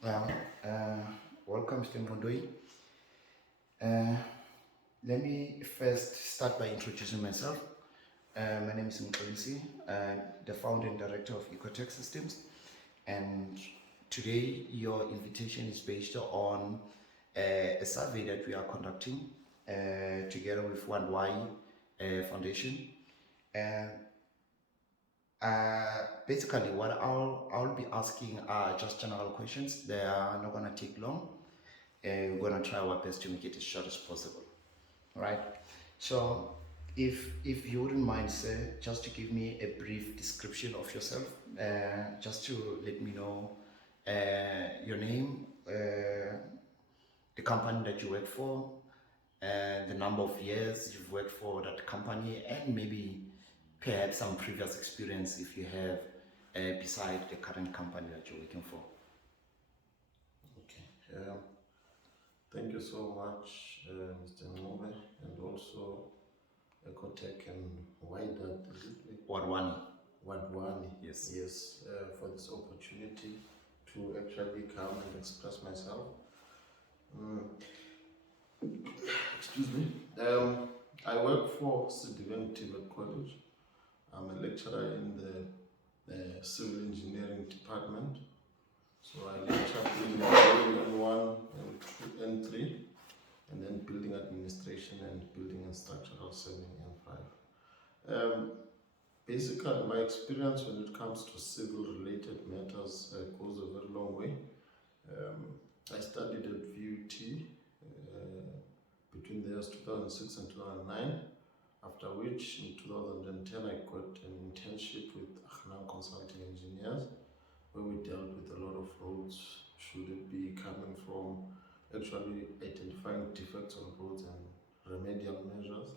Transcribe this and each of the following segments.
Well, uh, welcome, Mr. Mondoi. Uh, Let me first start by introducing myself. My name is Mkolisi, the founder and director of Ecotec Systems. And today, your invitation is based on a survey that we are conducting together with One Y Foundation. Uh, Basically, what I'll be asking are just general questions. They are not gonna take long. We're gonna try our best to make it as short as possible. All right. So, if you wouldn't mind, sir, just to give me a brief description of yourself, just to let me know your name, the company that you work for, the number of years you've worked for that company, and maybe perhaps some previous experience if you have beside the current company that you're working for. Okay. Thank you so much, Mr. Ngube, and also Ecotec and wider Wadwani. Wadwani. Yes. Yes, for this opportunity to actually come and express myself. Mm, excuse me. I work for Sidiven Tibet College. I'm a lecturer in the civil engineering department. So I lecture building N1, N2, N3, and then building administration and building and structural 7 and 5. Basically, my experience when it comes to civil related matters goes a very long way. I studied at VUT between the years 2006 and 2009, after which in 2010 I got an internship with Akhnam Consulting Engineers, where we dealt with a lot of roads, should it be coming from actually identifying defects on roads and remedial measures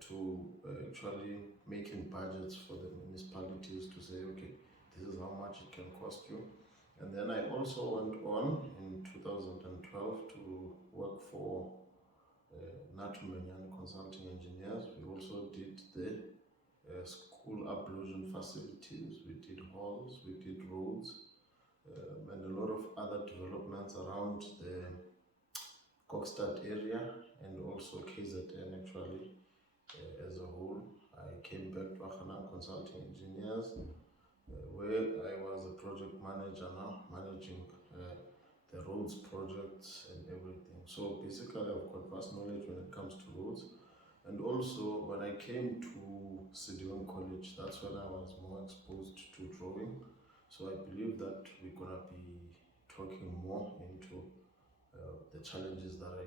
to actually making budgets for the municipalities to say, okay, this is how much it can cost you. And then I also went on in 2012 to work for Natumenyani Consulting Engineers. We also did the school ablution facilities, we did halls, we did roads, and a lot of other developments around the Kokstad area and also KZN actually as a whole. I came back to Akhanam Consulting Engineers where I was a project manager now, managing the roads projects and everything. So basically I've got vast knowledge when it comes to roads. And also when I came to Sidiwen College, that's when I was more exposed to drawing. So I believe that we're gonna be talking more into the challenges that I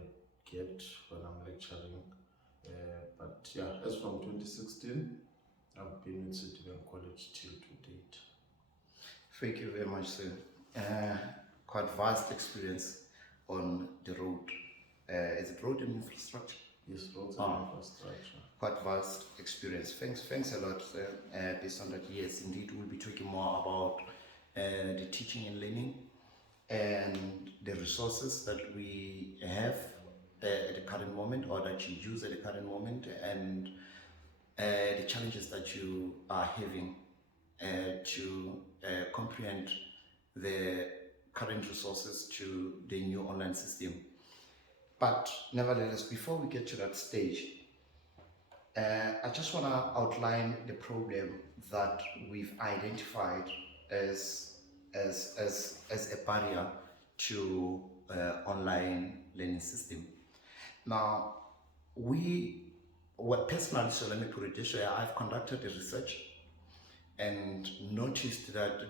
get when I'm lecturing. But yeah, as from 2016, I've been with Sidiwen College till to date. Thank you very much, sir. Uh, Quite vast experience on the road. Is it road and infrastructure? Yes, roads and infrastructure. Quite vast experience. Thanks a lot, sir. Based on that, yes, indeed, we'll be talking more about the teaching and learning and the resources that we have at the current moment or that you use at the current moment and the challenges that you are having to comprehend the current resources to the new online system. But nevertheless, before we get to that stage, I just want to outline the problem that we've identified as a barrier to online learning system. Now, personally, so let me put it this way, I've conducted the research and noticed that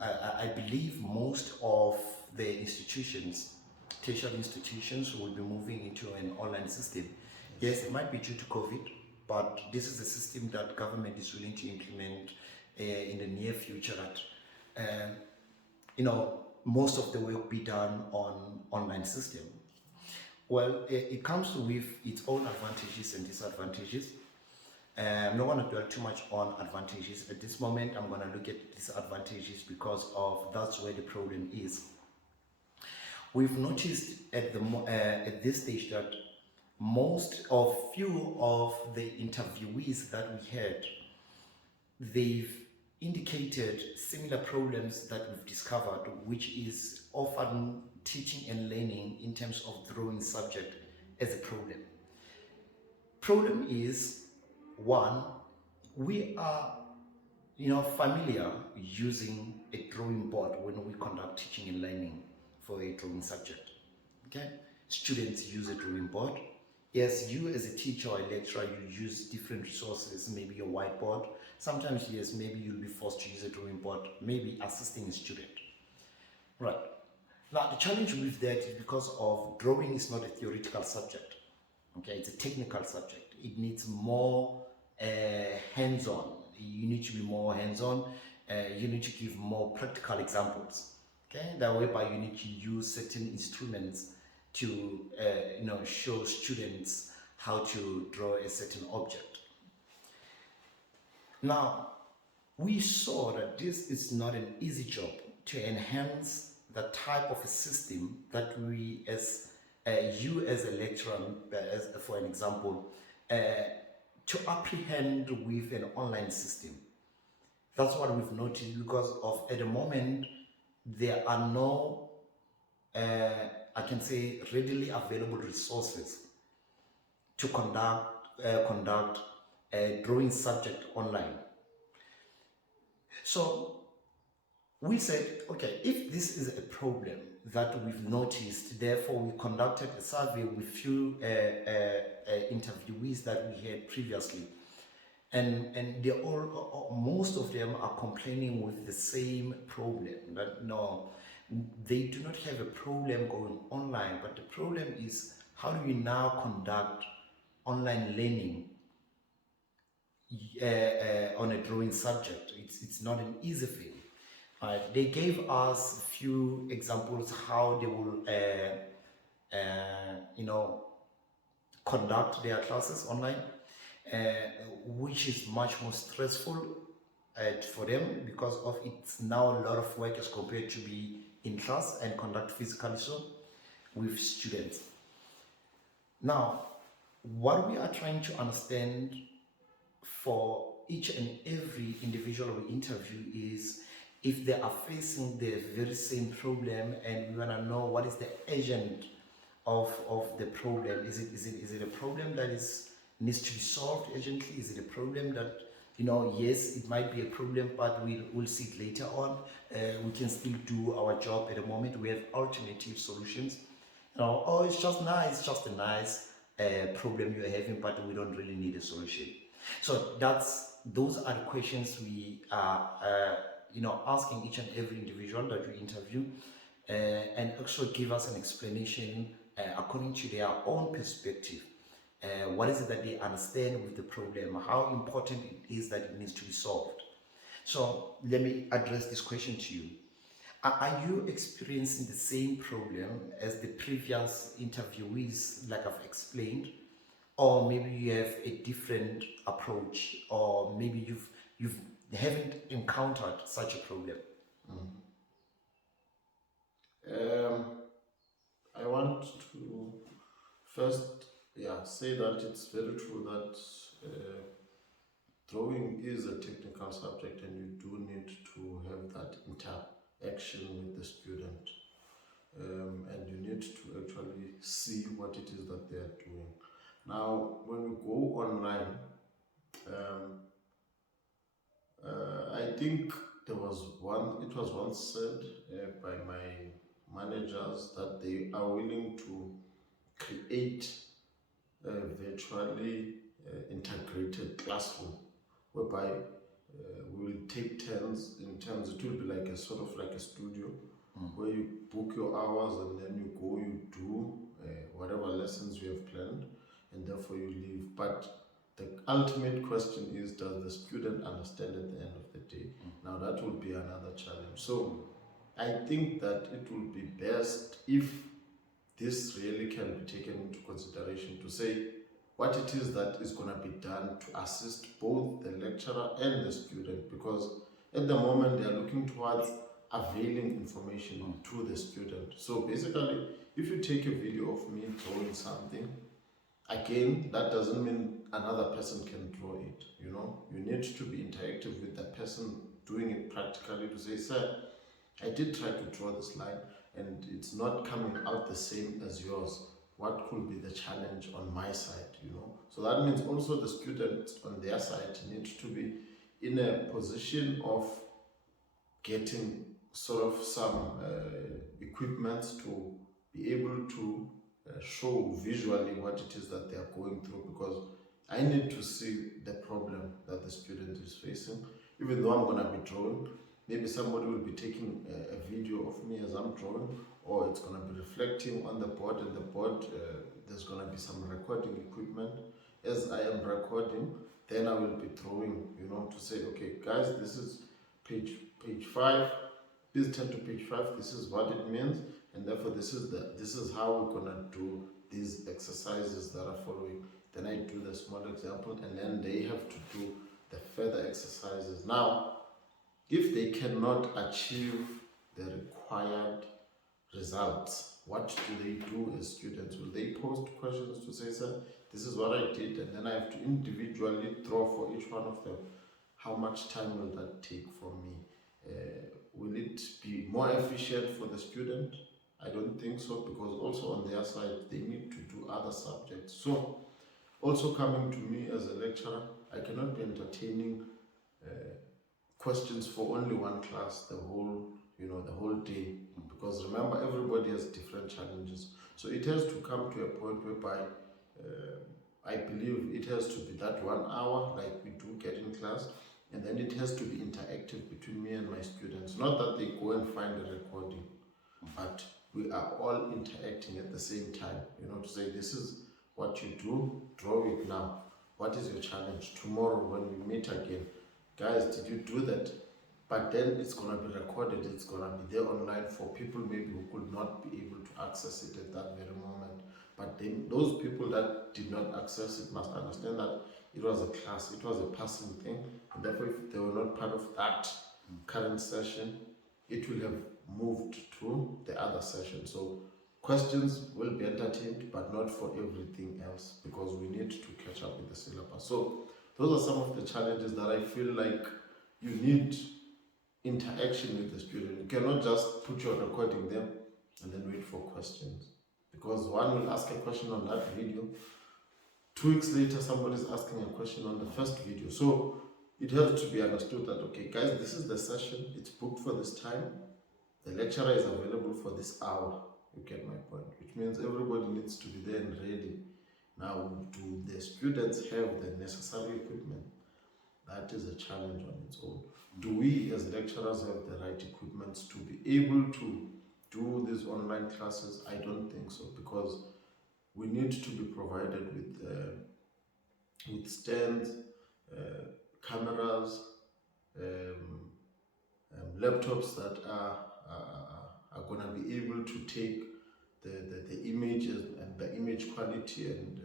I believe most of the institutions, tertiary institutions, will be moving into an online system. Yes, it might be due to COVID, but this is a system that government is willing to implement in the near future. That most of the work be done on online system. Well, it comes with its own advantages and disadvantages. I'm not going to dwell too much on advantages. At this moment, I'm going to look at disadvantages because of that's where the problem is. We've noticed at this stage that few of the interviewees that we had, they've indicated similar problems that we've discovered, which is often teaching and learning in terms of drawing subject as a problem. Problem is, one, we are familiar using a drawing board when we conduct teaching and learning for a drawing subject. Okay, students use a drawing board. Yes, you as a teacher or a lecturer, you use different resources, maybe a whiteboard. Sometimes, yes, maybe you'll be forced to use a drawing board, maybe assisting a student. Right. Now, the challenge with that is because of drawing is not a theoretical subject. Okay, it's a technical subject. It needs more hands-on. You need to be more hands-on. You need to give more practical examples. Okay, that whereby you need to use certain instruments to show students how to draw a certain object. Now, we saw that this is not an easy job to enhance the type of a system that we as you as a lecturer, for an example, to apprehend with an online system. That's what we've noticed because of at the moment there are no, I can say, readily available resources to conduct a drawing subject online. So we said, okay, if this is a problem that we've noticed, therefore we conducted a survey with few interviewees that we had previously, and they all, most of them are complaining with the same problem, that no, they do not have a problem going online, but the problem is how do you now conduct online learning on a drawing subject. It's not an easy thing. They gave us a few examples how they will, conduct their classes online, which is much more stressful for them because of it's now a lot of work as compared to be in class and conduct physically so with students. Now, what we are trying to understand for each and every individual we interview is if they are facing the very same problem, and we want to know what is the agent of the problem. Is it a problem that needs to be solved urgently? Is it a problem that yes, it might be a problem, but we'll see it later on. We can still do our job at the moment. We have alternative solutions. Oh, it's just nice, just a nice problem you're having, but we don't really need a solution. So those are the questions we are asking each and every individual that we interview, and also give us an explanation according to their own perspective. What is it that they understand with the problem? How important it is that it needs to be solved? So let me address this question to you. Are you experiencing the same problem as the previous interviewees, like I've explained? Or maybe you have a different approach, or maybe you haven't encountered such a problem? I want to first, say that it's very true that drawing is a technical subject, and you do need to have that interaction with the student, and you need to actually see what it is that they are doing. Now, when you go online, I think it was once said by my managers that they are willing to create a virtually integrated classroom whereby we will take turns. In terms, it will be like a sort of like a studio where you book your hours and then you go, you do whatever lessons you have planned, and therefore you leave. But the ultimate question is, does the student understand at the end of the day? Now that will be another challenge. So I think that it will be best if this really can be taken into consideration to say what it is that is going to be done to assist both the lecturer and the student, because at the moment they are looking towards availing information to the student. So basically, if you take a video of me drawing something, again, that doesn't mean another person can draw it. You need to be interactive with the person doing it practically to say, sir, I did try to draw this line and it's not coming out the same as yours. What could be the challenge on my side, you know? So that means also the students on their side need to be in a position of getting sort of some equipment to be able to show visually what it is that they are going through, because I need to see the problem that the student is facing. Even though I'm going to be drawing, maybe somebody will be taking a video of me as I'm drawing, or it's going to be reflecting on the board, and the board, there's going to be some recording equipment. As I am recording, then I will be drawing, you know, to say, okay, guys, this is page 5. Please turn to page 5. This is what it means, and therefore this is how we're going to do these exercises that are following. Then I do the small example, and then they have to do the further exercises. Now, if they cannot achieve the required results, what do they do as students? Will they post questions to say, sir, this is what I did, and then I have to individually draw for each one of them? How much time will that take from me? Will it be more efficient for the student? I don't think so, because also on their side, they need to do other subjects. So, also coming to me as a lecturer, I cannot be entertaining questions for only one class the whole day, because remember, everybody has different challenges. So it has to come to a point whereby I believe it has to be that 1 hour like we do get in class, and then it has to be interactive between me and my students. Not that they go and find a recording, but we are all interacting at the same time, you know, to say, this is what you do, draw it now. What is your challenge tomorrow when we meet again? Guys, did you do that? But then it's going to be recorded, it's going to be there online for people maybe who could not be able to access it at that very moment. But then those people that did not access it must understand that it was a class, it was a passing thing, and therefore if they were not part of that current session, it will have moved to the other session. So questions will be entertained, but not for everything else, because we need to catch up with the syllabus. So those are some of the challenges that I feel like you need interaction with the student. You cannot just put your recording there and then wait for questions, because one will ask a question on that video, 2 weeks later somebody is asking a question on the first video. So it has to be understood that, okay guys, this is the session, it's booked for this time, the lecturer is available for this hour. You get my point, which means everybody needs to be there and ready. Now, do the students have the necessary equipment? That is a challenge on its own. Do we as lecturers have the right equipment to be able to do these online classes? I don't think so, because we need to be provided with stands, cameras, laptops that are going to be able to take the images and the image quality and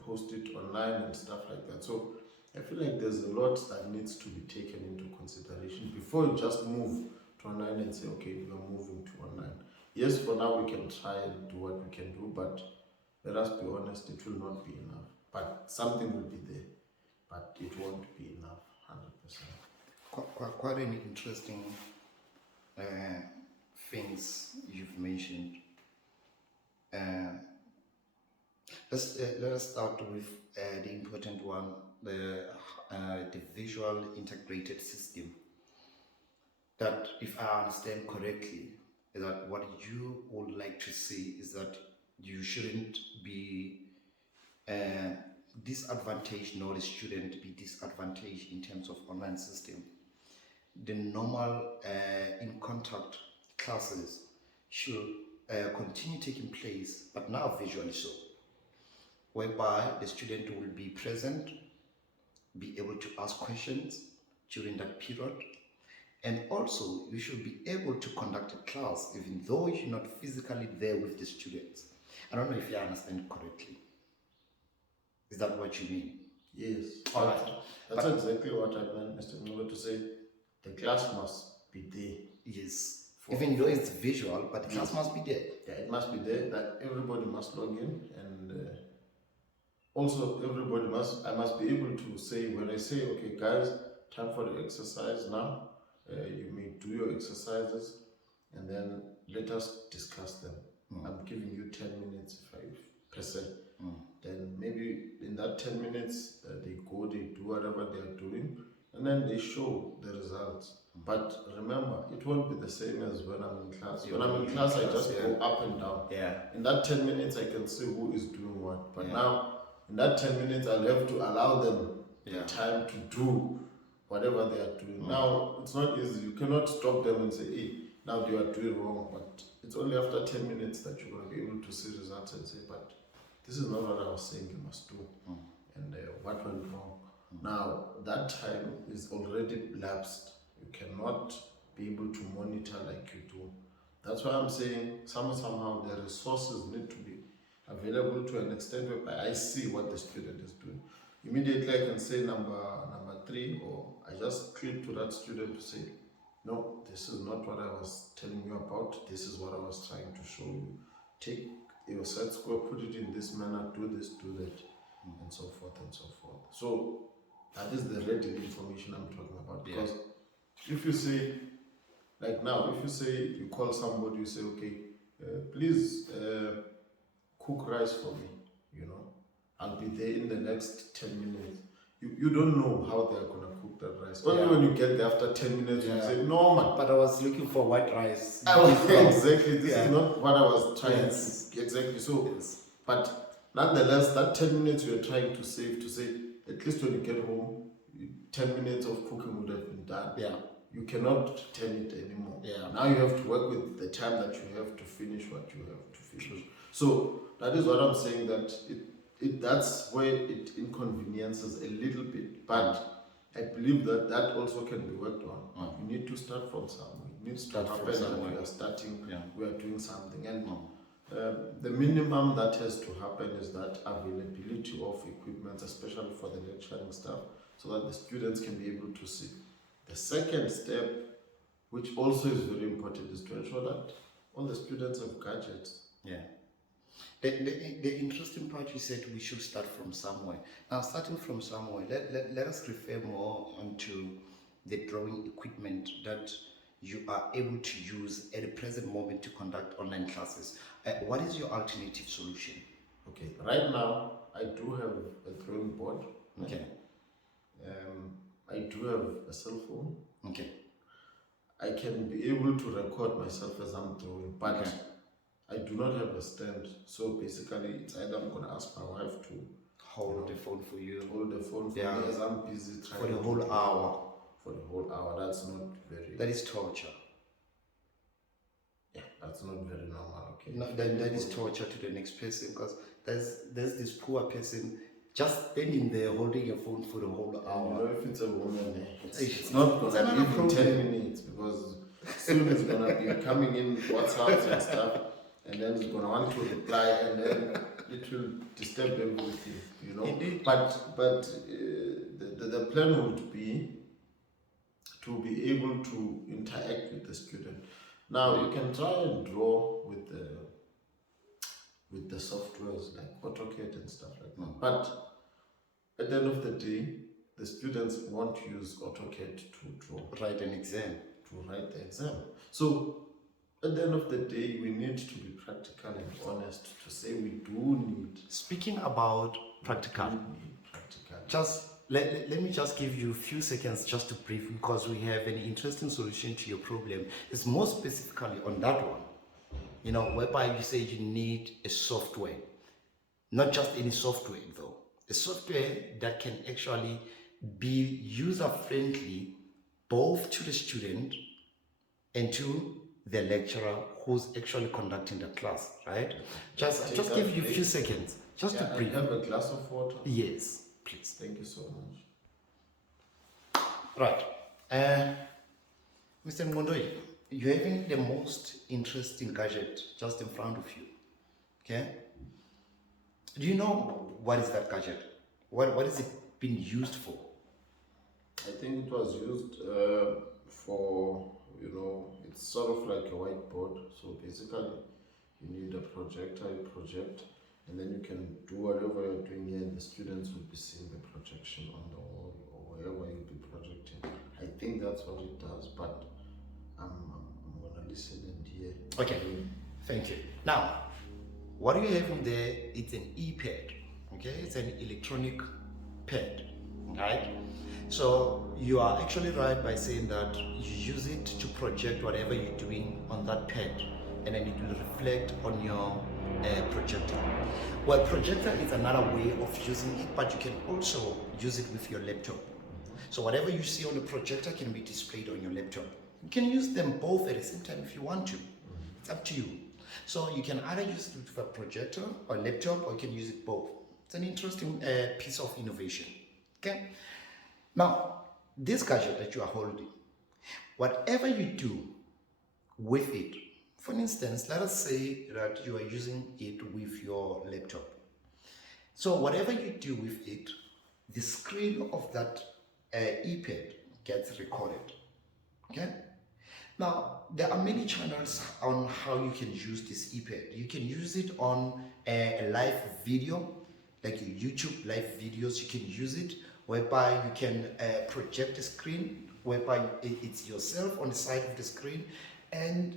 post it online and stuff like that. So I feel like there's a lot that needs to be taken into consideration before you just move to online and say, okay, we are moving to online. Yes, for now we can try and do what we can do, but let us be honest, it will not be enough. But something will be there, but it won't be enough, 100%. Quite an interesting things you've mentioned. Let us start with the important one, the visual integrated system. That, if I understand correctly, that what you would like to see is that you shouldn't be disadvantaged, nor the student be disadvantaged in terms of online system. The normal in contact classes should continue taking place, but now visually so, whereby the student will be present, be able to ask questions during that period, and also you should be able to conduct a class even though you're not physically there with the students. I don't know if you understand correctly. Is that what you mean? Yes. All right. That's exactly what I meant, Mr. Milo, to say the class must be there. Yes. Even though it's visual, but the class must be there. Yeah, it must be there, that everybody must log in, and also I must be able to say, when I say, okay guys, time for the exercise now, You may do your exercises and then let us discuss them. I'm giving you 10 minutes per se. Then maybe in that 10 minutes, they go, they do whatever they are doing, and then they show the results. But remember, it won't be the same as when I'm in class. When I'm in class, I just go up and down. In that 10 minutes, I can see who is doing what. But now, in that 10 minutes, I'll have to allow them the time to do whatever they are doing. Now, it's not easy. You cannot stop them and say, hey, now you are doing wrong. But it's only after 10 minutes that you're going to be able to see results and say, but this is not what I was saying you must do. And what went wrong. Now, that time is already lapsed. You cannot be able to monitor like you do. That's why I'm saying somehow the resources need to be available to an extent whereby I see what the student is doing. Immediately I can say number 3, or I just click to that student to say, no, this is not what I was telling you about. This is what I was trying to show you. Take your set score, put it in this manner, do this, do that, and so forth and so forth. So that is the ready information I'm talking about. Because if you say, like now, if you say, you call somebody, you say, okay, please cook rice for me, I'll be there in the next 10 minutes. You don't know how they're going to cook that rice. Only when you get there after 10 minutes, you say, no, man. But I was looking for white rice. Exactly. This is not what I was trying to. Exactly. So, but nonetheless, that 10 minutes you're trying to save to say, at least when you get home, 10 minutes of cooking would have been done. You cannot turn it anymore. Now you have to work with the time that you have to finish what you have to finish. So that is what I'm saying, that that's where it inconveniences a little bit, but I believe that also can be worked on. You need to start from somewhere. It needs to happen that we are starting, we are doing something. And the minimum that has to happen is that availability of equipment, especially for the lecturing staff, so that the students can be able to see. The second step, which also is very important, is to ensure that all the students have gadgets. The interesting part, you said we should start from somewhere. Now, starting from somewhere, let us refer more onto the drawing equipment that you are able to use at the present moment to conduct online classes. What is your alternative solution? Okay, right now I do have a drawing board. Okay. I do have a cell phone. Okay. I can be able to record myself as I'm drawing, but I do not have a stand. So basically, it's either I'm going to ask my wife to hold the phone for you. Hold the phone for me as I'm busy trying for the whole hour. For the whole hour. That's not very. That is torture. Yeah, that's not very normal. Okay. No, that is torture to the next person, because there's this poor person just standing there holding your phone for the whole hour. If it's a woman, it's not going to be even 10 minutes, because soon it's going to be coming in WhatsApp and stuff, and then it's going to want to reply, and then it will disturb everything, Indeed. But the plan would be to be able to interact with the student. Now you can try and draw with the softwares like AutoCAD and stuff like that. But at the end of the day, the students won't use AutoCAD to draw. Write an exam. To write the exam. So at the end of the day, we need to be practical and honest to say we do need. Speaking about practical, just let me just give you a few seconds just to brief, because we have an interesting solution to your problem. It's more specifically on that one, whereby you say you need a software, not just any software though, a software that can actually be user-friendly both to the student and to the lecturer who's actually conducting the class, right? Just give you a few seconds just to brief. I have a glass of water. Yes, please. Thank you so much. Right. Mr. Ngondoi, you're having the most interesting gadget just in front of you. Okay? Do you know what is that gadget? What is it being used for? I think it was used for, it's sort of like a whiteboard. So basically, you need a projector, you project, and then you can do whatever you're doing here, and the students will be seeing the projection on the wall or wherever you'll be projecting. I think that's what it does, but I'm gonna listen and hear. Okay, thank you. Now, what you have in there, it's an e-pad, okay? It's an electronic pad, right? So you are actually right by saying that you use it to project whatever you're doing on that pad, and then it will reflect on your projector. Well, projector is another way of using it, but you can also use it with your laptop. So whatever you see on the projector can be displayed on your laptop. You can use them both at the same time if you want to. It's up to you. So you can either use it with a projector or laptop, or you can use it both. It's an interesting piece of innovation. Okay. Now, this gadget that you are holding, whatever you do with it, for instance, let us say that you are using it with your laptop. So whatever you do with it, the screen of that e-pad gets recorded. Okay. Now, there are many channels on how you can use this e-pad. You can use it on a live video, like your YouTube live videos. You can use it whereby you can project a screen, whereby it's yourself on the side of the screen, and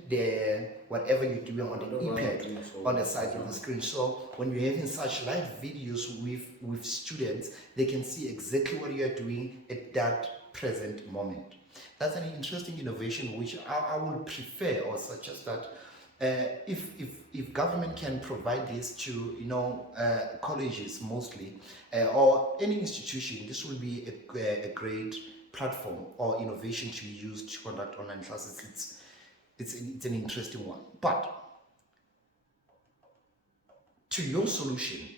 whatever you're doing on the e-pad on the side of the screen. So when you're having such live videos with students, they can see exactly what you are doing at that present moment. That's an interesting innovation which I would prefer or suggest that if government can provide this to colleges mostly or any institution, this will be a great platform or innovation to be used to conduct online classes. It's an interesting one. But to your solution,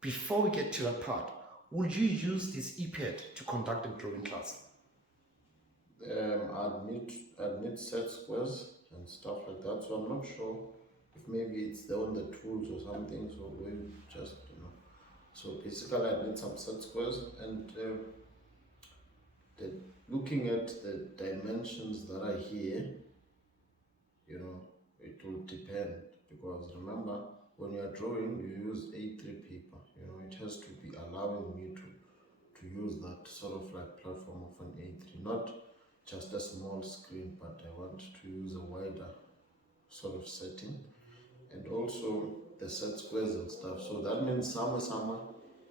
before we get to that part, would you use this e-pad to conduct a drawing class? I'd need set squares and stuff like that, so I'm not sure if maybe it's there on the tools or something, so we just, so basically I need some set squares, and looking at the dimensions that are here, it will depend, because remember, when you are drawing, you use A3 paper, it has to be allowing me to use that sort of like platform of an A3, not just a small screen, but I want to use a wider sort of setting, and also the set squares and stuff. So that means summer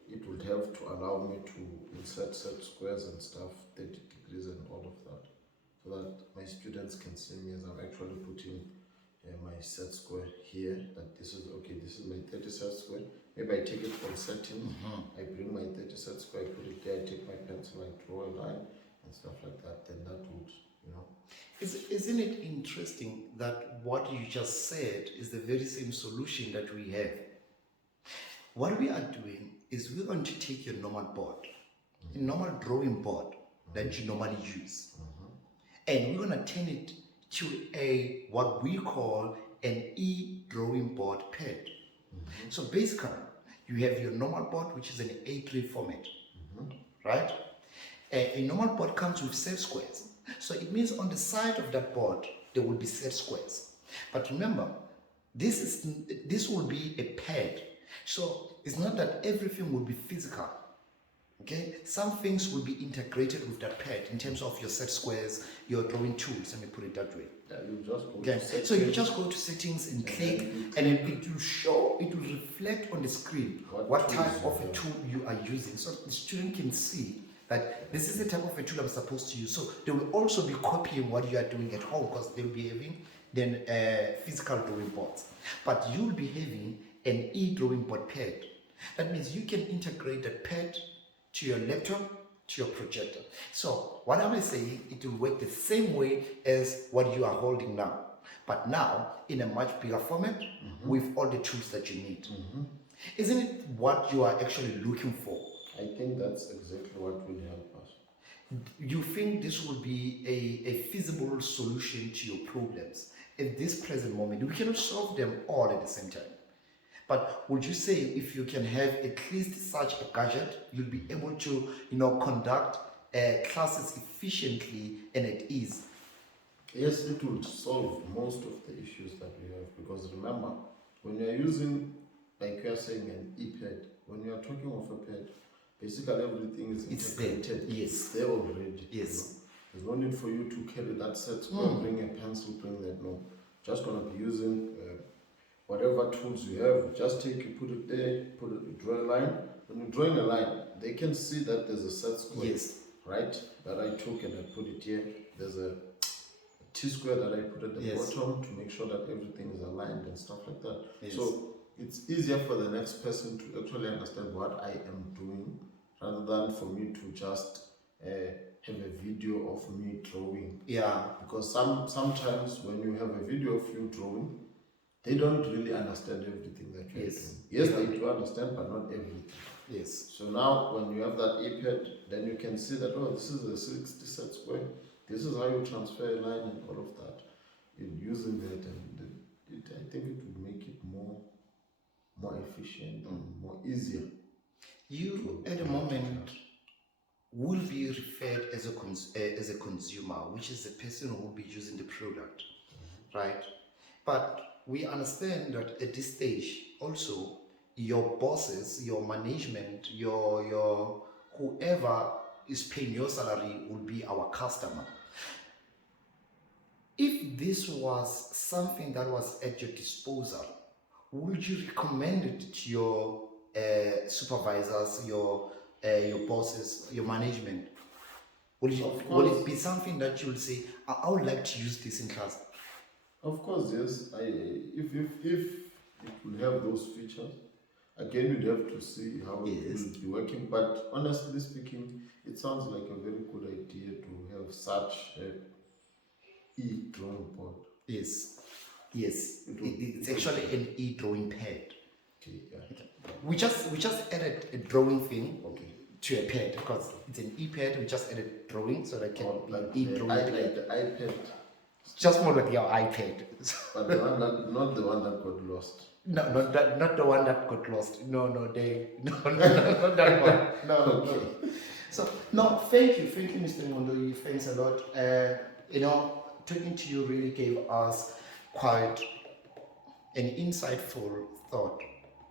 it would have to allow me to insert set squares and stuff, 30 degrees and all of that, so that my students can see me as I'm actually putting my set square here, that this is my 30 set square. Maybe I take it from settings, I bring my 30 set square, I put it there, I take my pencil, I draw a line and stuff like that, then that would, Isn't it interesting that what you just said is the very same solution that we have? What we are doing is we're going to take your normal board, a normal drawing board that you normally use, and we're going to turn it to what we call an e-drawing board pad. So basically, you have your normal board, which is an A3 format, right? A normal board comes with set squares. So it means on the side of that board, there will be set squares. But remember, this will be a pad. So it's not that everything will be physical. Okay, some things will be integrated with that pad in terms of your set squares, your drawing tools. Let me put it that way. Yeah, you just go Okay, to settings. so you just go to settings and click, and then it will reflect on the screen what type of a tool you are using, so the student can see that this is the type of a tool I'm supposed to use. So they will also be copying what you are doing at home, because they'll be having then physical drawing boards, but you'll be having an e-drawing board pad. That means you can integrate that pad to your laptop, to your projector. So what am I saying? It will work the same way as what you are holding now, but now in a much bigger format with all the tools that you need. Isn't it what you are actually looking for? I think that's exactly what will help us. You think this will be a feasible solution to your problems at this present moment? We cannot solve them all at the same time. But would you say if you can have at least such a gadget, you'll be able to, conduct classes efficiently and at ease? Yes, it would solve most of the issues that we have, because remember, when you're using, like you're saying, an e-pad, when you're talking of a pad, basically everything is It's there. integrated. Yes. It's there already. Yes. There's no need for you to carry that set square, bring a pencil, bring that. No, just gonna be using whatever tools you have. Just take it, put it there, put it, draw a line. When you're drawing a line, they can see that there's a set square, Yes. right? That I took and I put it here. There's a T-square that I put at the Yes. bottom to make sure that everything is aligned and stuff like that. Yes. So it's easier for the next person to actually understand what I am doing rather than for me to just have a video of me drawing. Yeah. Because sometimes when you have a video of you drawing, they don't really understand everything that you're Yes. doing. Yes, Yeah. they do understand, but not everything. Yes. So now when you have that iPad, then you can see that, oh, this is a 60 set square. This is how you transfer a line and all of that. In using that, and I think it would make it more efficient and more easier. You at the moment will be referred as a consumer, which is the person who will be using the product, right? But we understand that at this stage, also your bosses, your management, your whoever is paying your salary will be our customer. If this was something that was at your disposal, would you recommend it to your supervisors, your bosses, your management? Will it be something that you will say, I would like to use this in class? Of course, yes. If it will have those features, again, you'd have to see how it Yes. will be working. But honestly speaking, it sounds like a very good idea to have such a e-drawing board. Yes. Yes. It's actually an e-drawing pad. Okay, yeah. We just added a drawing thing to a pad because it's an e-pad. We just added drawing so that can be Like e-drawing. like the iPad, Just more like your iPad. but the one that, not the one that got lost. No, not the one that got lost. No, not that one. No. Okay. So no, thank you, Mr. Mondoi. Thanks a lot. Talking to you really gave us quite an insightful thought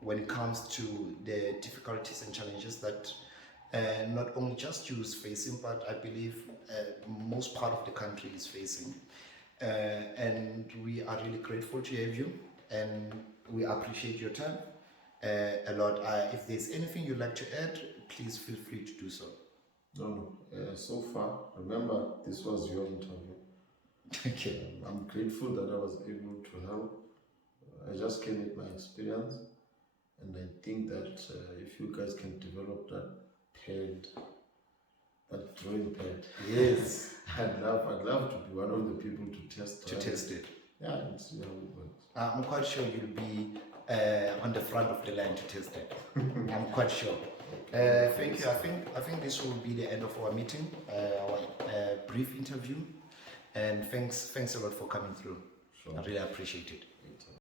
when it comes to the difficulties and challenges that not only just you is facing, but I believe most part of the country is facing. And we are really grateful to have you, and we appreciate your time a lot. If there's anything you'd like to add, please feel free to do so. No. So far, remember, this was your interview. Okay. I'm grateful that I was able to help. I just came with my experience, and I think that if you guys can develop that pad, that drawing pad, Yes. I'd love to be one of the people to test it. Yeah, and see how it works. I'm quite sure you'll be on the front of the line to test it. I'm quite sure. Thank you. I think this will be the end of our meeting, our brief interview, and thanks a lot for coming through. Sure. I really appreciate it.